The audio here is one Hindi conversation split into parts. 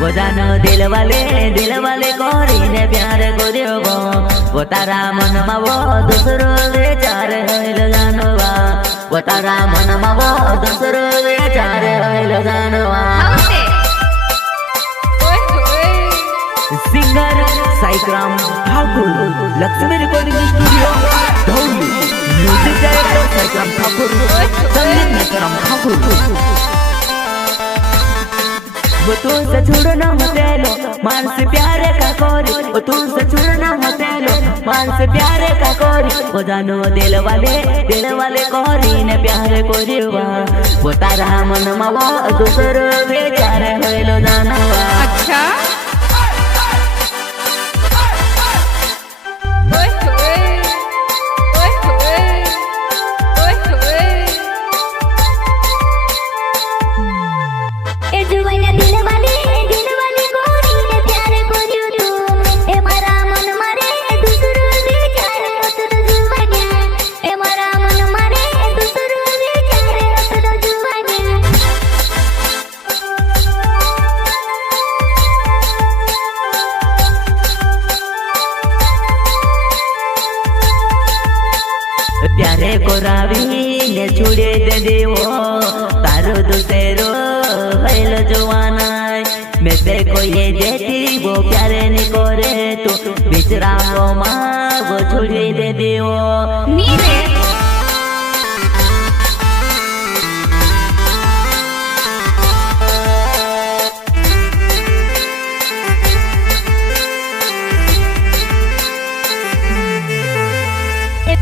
वो जानो दिल वाले कोरी ने प्यार करियो गो वो तारा मन मा वो दूसरो विचार होइल जानवा वो तारा मन मा वो दूसरो विचार होइल जानवा singer Saikram Thakur Lakshmi recording studio Dhauli music director Saikram Thakur संगीत विक्रम ठाकुर वो तुझसे छुड़ना हतेलो मान से प्यार का कोरी वो तुझसे छुड़ना हतेलो मान से प्यार का कोरी वो जानो दिल वाले कोरी ने प्यार कोरी वो तारा मन मा वो दूसरो विचार होइलो जानवा। अच्छा प्यारे को रावी ने छुड़े दे देवो तारो दूसरो हैल जवाना मैं से को ये देती वो प्यारे ने करे तो बिचराओ माँ वो छुड़े दे देवो नीरे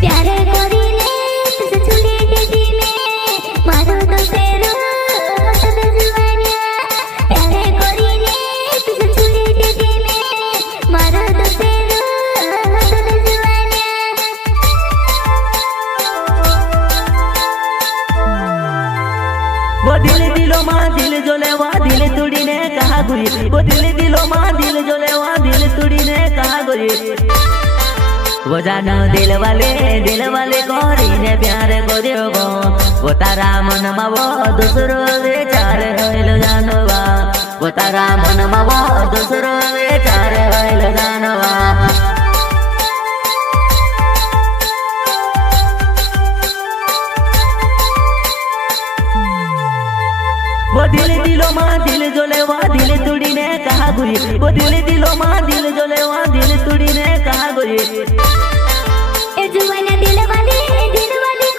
प्यारे कोरी ने तुझे छुड़े दे दी मैं मारो तो तेरो तुझे जुवानिया प्यारे कोरी ने तुझे छुड़े दे दी मैं मारो तो तेरो तुझे जुवानिया वो दिलो माँ दिल जोले वा दिल तुड़ी ने कहा गुई वो दिलो माँ दिल जोले वा दिल तुड़ी ने कहा गुई वो जानो दिल वाले कोरी ने प्यार करियो गो वो तारा मन मा वो दूसरो विचार होइल जानवा वो तारा मन मा वो दूसरो विचार होइल जानवा। वो दिलो माँ दिल जोले वा दिल तुड़ी ने कहा गुई वो दिलो माँ दिल जोले वा दिल तुड़ी ने कहा गुई ए जुवाना दिल वाली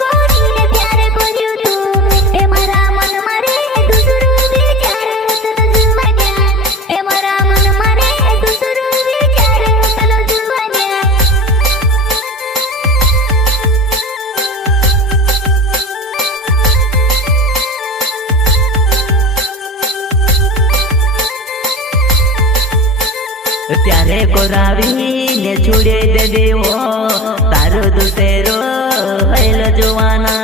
कोरी ने प्यार करियो तू ए मारा मन मारे दूसरो विचार तलो जुवानिया ए मारा मन मारे दूसरो विचार तलो जुवानिया प्यारे को रावी ने छुड़े दे देवो तारो दूसरो हैल जवाना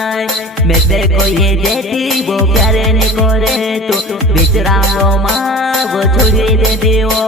मैं से को ये देती वो प्यारे ने करे तो बिचराओ माँ वो छुड़े दे देवो।